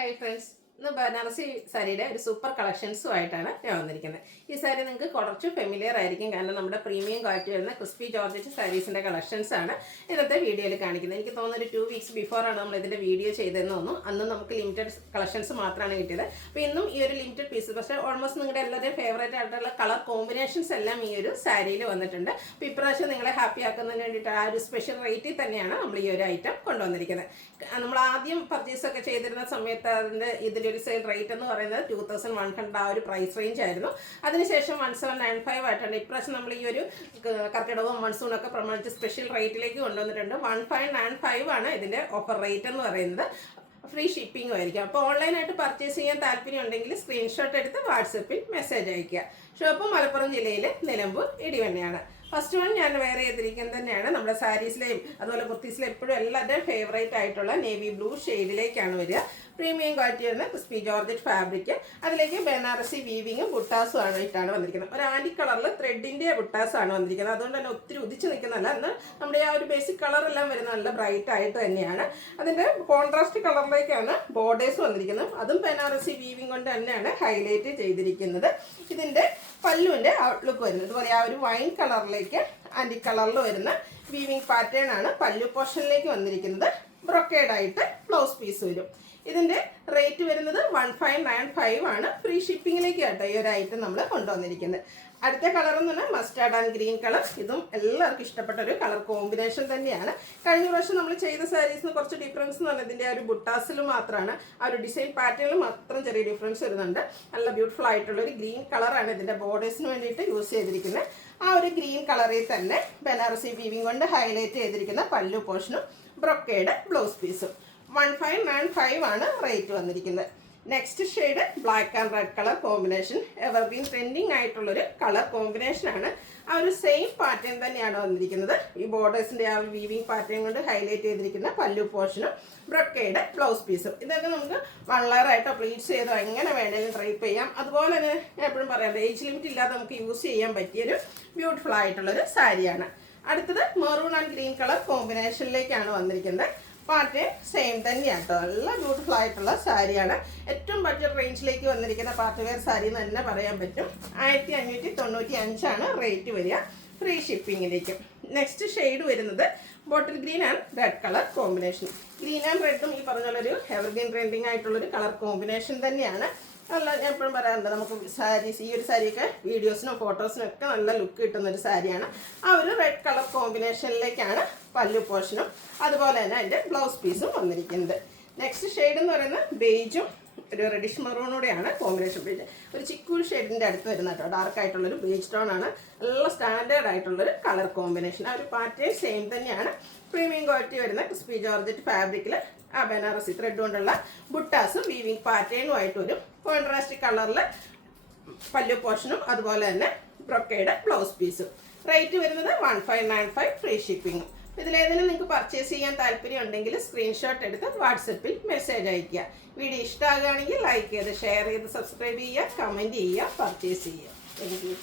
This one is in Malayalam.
Hi friends. ഇന്ന് ബനാറസി സാരിയുടെ ഒരു സൂപ്പർ കളക്ഷൻസുമായിട്ടാണ് ഞാൻ വന്നിരിക്കുന്നത്. ഈ സാരി നിങ്ങൾക്ക് കുറച്ച് ഫെമിലിയർ ആയിരിക്കും, കാരണം നമ്മുടെ പ്രീമിയം ക്വാളിറ്റി വരുന്ന ക്രിസ്പി ജോർജറ്റ് സാരീസിൻ്റെ കളക്ഷൻസാണ് ഇന്നത്തെ വീഡിയോയിൽ കാണിക്കുന്നത്. എനിക്ക് തോന്നുന്നു ഒരു 2 weeks ബിഫോറാണ് നമ്മൾ ഇതിൻ്റെ വീഡിയോ ചെയ്തതെന്ന് തോന്നുന്നു. അന്ന് നമുക്ക് ലിമിറ്റഡ് കളക്ഷൻസ് മാത്രമാണ് കിട്ടിയത്. അപ്പോൾ ഇന്നും ഈ ഒരു ലിമിറ്റഡ് പീസ്, പക്ഷേ ഓൾമോസ്റ്റ് നിങ്ങളുടെ എല്ലാവരുടെയും ഫേവറേറ്റ് ആയിട്ടുള്ള കളർ കോമ്പിനേഷൻസ് എല്ലാം ഈ ഒരു സാരിയിൽ വന്നിട്ടുണ്ട്. അപ്പോൾ ഇപ്രാവശ്യം നിങ്ങളെ ഹാപ്പി ആക്കുന്നതിന് വേണ്ടിയിട്ട് ആ ഒരു സ്പെഷ്യൽ റേറ്റിൽ തന്നെയാണ് നമ്മൾ ഈ ഒരു ഐറ്റം കൊണ്ടുവന്നിരിക്കുന്നത്. നമ്മൾ ആദ്യം പർച്ചേസ് ഒക്കെ ചെയ്തിരുന്ന സമയത്ത് അതിൻ്റെ ഇതിലൊരു സെയിൽ റേറ്റ് എന്ന് പറയുന്നത് 2100 ആ ഒരു പ്രൈസ് റേഞ്ച് ആയിരുന്നു. അതിനുശേഷം 1795 ആയിട്ടുണ്ട്. ഇപ്രാവശ്യം നമ്മൾ ഈ ഒരു കർക്കിടകവും മൺസൂണൊക്കെ പ്രമാണിച്ച് സ്പെഷ്യൽ റേറ്റിലേക്ക് കൊണ്ടുവന്നിട്ടുണ്ട്. 1595 ആണ് ഇതിൻ്റെ ഓഫർ റേറ്റ് എന്ന് പറയുന്നത്. ഫ്രീ ഷിപ്പിംഗും ആയിരിക്കും. അപ്പോൾ ഓൺലൈനായിട്ട് പർച്ചേസ് ചെയ്യാൻ താല്പര്യം ഉണ്ടെങ്കിൽ സ്ക്രീൻഷോട്ട് എടുത്ത് വാട്സപ്പിൽ മെസ്സേജ് അയയ്ക്കുക. ഷോപ്പ് മലപ്പുറം ജില്ലയിൽ നിലമ്പൂർ ഇടിവണ്ണയാണ്. ഫസ്റ്റ് വൺ ഞാൻ വെയർ ചെയ്തിരിക്കുന്നത് തന്നെയാണ് നമ്മുടെ സാരീസിലെയും അതുപോലെ കുർത്തീസിലെ എപ്പോഴും എല്ലാവരുടെയും ഫേവറേറ്റ് ആയിട്ടുള്ള നേവി ബ്ലൂ ഷെയ്ഡിലേക്കാണ് വരിക. പ്രീമിയം ക്വാളിറ്റി വരുന്ന ക്രിസ്പി ജോർജറ്റ് ഫാബ്രിക്, അതിലേക്ക് ബനാറസി വീവിങ്ങും ബുട്ടാസും ആയിട്ടാണ് വന്നിരിക്കുന്നത്. ഒരു ആൻറ്റി കളറിൽ ത്രെഡിൻ്റെ ബുട്ടാസാണ് വന്നിരിക്കുന്നത്. അതുകൊണ്ട് തന്നെ ഒത്തിരി ഉദിച്ച് നിൽക്കുന്നതല്ല, എന്നാൽ നമ്മുടെ ആ ഒരു ബേസിക് കളറെല്ലാം വരുന്ന നല്ല ബ്രൈറ്റ് ആയിട്ട് തന്നെയാണ്. അതിൻ്റെ കോൺട്രാസ്റ്റ് കളറിലേക്കാണ് ബോർഡേഴ്സ് വന്നിരിക്കുന്നത്. അതും ബനാറസി വീവിങ് കൊണ്ട് തന്നെയാണ് ഹൈലൈറ്റ് ചെയ്തിരിക്കുന്നത്. ഇതിൻ്റെ പല്ലുവിൻ്റെ ഔട്ട്ലുക്ക് വരുന്നത് ഇതുപോലെ ആ ഒരു വൈൻ കളറിലേക്ക് ആൻറ്റി കളറിൽ വരുന്ന വീവിങ് പാറ്റേൺ ആണ് പല്ലു പോർഷനിലേക്ക് വന്നിരിക്കുന്നത്. ബ്രൊക്കേഡായിട്ട് ബ്ലൗസ് പീസ് വരും. ഇതിൻ്റെ റേറ്റ് വരുന്നത് 1595 ആണ്. ഫ്രീ ഷിപ്പിങ്ങിലേക്ക് കേട്ടോ ഈ ഒരു ഐറ്റം നമ്മൾ കൊണ്ടുവന്നിരിക്കുന്നത്. അടുത്ത കളർ എന്ന് പറഞ്ഞാൽ മസ്റ്റാർഡ് ആൻഡ് ഗ്രീൻ കളർ. ഇതും എല്ലാവർക്കും ഇഷ്ടപ്പെട്ട ഒരു കളർ കോമ്പിനേഷൻ തന്നെയാണ്. കഴിഞ്ഞ പ്രാവശ്യം നമ്മൾ ചെയ്ത സാരീസിന് കുറച്ച് ഡിഫറൻസ് എന്ന് പറഞ്ഞാൽ ഇതിൻ്റെ ആ ഒരു ബുട്ടാസിൽ മാത്രമാണ്, ആ ഒരു ഡിസൈൻ പാറ്റേണിൽ മാത്രം ചെറിയ ഡിഫറൻസ് വരുന്നുണ്ട്. നല്ല ബ്യൂട്ടിഫുൾ ആയിട്ടുള്ള ഒരു ഗ്രീൻ കളറാണ് ഇതിൻ്റെ ബോർഡേഴ്സിന് വേണ്ടിയിട്ട് യൂസ് ചെയ്തിരിക്കുന്നത്. ആ ഒരു ഗ്രീൻ കളറിൽ തന്നെ ബനാറസി വീവിങ് കൊണ്ട് ഹൈലൈറ്റ് ചെയ്തിരിക്കുന്ന പല്ലു പോർഷനും ബ്രൊക്കേഡ് ബ്ലൗസ് പീസും. 1595 ആണ് റേറ്റ് വന്നിരിക്കുന്നത്. Next shade black and red colour combination, evergreen trending ആയിട്ടുള്ളൊരു കളർ കോമ്പിനേഷനാണ്. ആ ഒരു സെയിം പാറ്റേൺ തന്നെയാണ് വന്നിരിക്കുന്നത്. ഈ ബോർഡേഴ്സിൻ്റെ ആ വീവിങ് പാറ്റേൺ കൊണ്ട് ഹൈലൈറ്റ് ചെയ്തിരിക്കുന്ന പല്ലു പോർഷനും ബ്രൊക്കേഡ് ബ്ലൗസ് പീസും. ഇതൊക്കെ നമുക്ക് 1 ലെയറായിട്ടോ പ്ലീറ്റ്സ് ചെയ്തോ എങ്ങനെ വേണമെങ്കിലും ഡ്രൈപ്പ് ചെയ്യാം. അതുപോലെ തന്നെ ഞാൻ എപ്പോഴും പറയാം, ഏജ് ലിമിറ്റ് ഇല്ലാതെ നമുക്ക് യൂസ് ചെയ്യാൻ പറ്റിയൊരു ബ്യൂട്ടിഫുൾ ആയിട്ടുള്ളൊരു സാരിയാണ്. അടുത്തത് മെറൂൺ ആൻഡ് ഗ്രീൻ കളർ കോമ്പിനേഷനിലേക്കാണ് വന്നിരിക്കുന്നത്. പാറ്റേൺ സെയിം തന്നെയാണ് കേട്ടോ. നല്ല ബ്യൂട്ടിഫുൾ ആയിട്ടുള്ള സാരിയാണ്. ഏറ്റവും ബഡ്ജറ്റ് റേഞ്ചിലേക്ക് വന്നിരിക്കുന്ന പാർട്ടി വെയർ സാരി എന്ന് തന്നെ പറയാൻ പറ്റും. 1595 ആണ് റേറ്റ് വരിക, ഫ്രീ ഷിപ്പിങ്ങിലേക്ക്. നെക്സ്റ്റ് ഷെയ്ഡ് വരുന്നത് bottle green and red colour combination. Green and റെഡും ഈ പറഞ്ഞൊരു എവർഗ്രീൻ ട്രെൻഡിങ് ആയിട്ടുള്ളൊരു കളർ കോമ്പിനേഷൻ തന്നെയാണ്. നല്ല ഞാൻ എപ്പോഴും പറയാറുണ്ട്, നമുക്ക് സാരീസ് ഈ ഒരു സാരിയൊക്കെ വീഡിയോസിനും ഫോട്ടോസിനും ഒക്കെ നല്ല ലുക്ക് കിട്ടുന്നൊരു സാരിയാണ്. ആ ഒരു റെഡ് കളർ കോമ്പിനേഷനിലേക്കാണ് പല്ലു പോർഷനും അതുപോലെ തന്നെ അതിൻ്റെ ബ്ലൗസ് പീസും വന്നിരിക്കുന്നത്. നെക്സ്റ്റ് ഷെയ്ഡ് എന്ന് പറയുന്നത് ബേജും ഒരു റെഡിഷ് മെറൂണൂടെയാണ് കോമ്പിനേഷൻ. ബേജ് ഒരു ചിക്കൂൾ ഷെയ്ഡിൻ്റെ അടുത്ത് വരുന്ന കേട്ടോ, ഡാർക്ക് ആയിട്ടുള്ളൊരു ബേജ് ടോൺ ആണ്. നല്ല സ്റ്റാൻഡേർഡ് ആയിട്ടുള്ളൊരു കളർ കോമ്പിനേഷൻ. ആ ഒരു പാറ്റേൺ സെയിം തന്നെയാണ്. പ്രീമിയം ക്വാളിറ്റി വരുന്ന ക്രിസ്പി ജോർജറ്റ് ഫാബ്രിക്കിൽ ആ ബനാറസി ത്രെഡ് കൊണ്ടുള്ള ബുട്ടാസും വീവിങ് പാറ്റേണുമായിട്ട് വരും. കോൺട്രാസ്റ്റ് കളറിൽ പല്ലു പോർഷനും അതുപോലെ തന്നെ ബ്രൊക്കേഡ് ബ്ലൗസ് പീസും. റേറ്റ് വരുന്നത് 1595, ഫ്രീ ഷിപ്പിങ്ങും. ഇതിലേതെങ്കിലും നിങ്ങൾക്ക് പർച്ചേസ് ചെയ്യാൻ താല്പര്യം ഉണ്ടെങ്കിൽ സ്ക്രീൻഷോട്ട് എടുത്ത് വാട്സപ്പിൽ മെസ്സേജ് അയയ്ക്കുക. വീഡിയോ ഇഷ്ടമാകുകയാണെങ്കിൽ ലൈക്ക് ചെയ്ത് ഷെയർ ചെയ്ത് സബ്സ്ക്രൈബ് ചെയ്യുക, കമൻറ്റ് ചെയ്യുക, പർച്ചേസ് ചെയ്യുക. Thank you.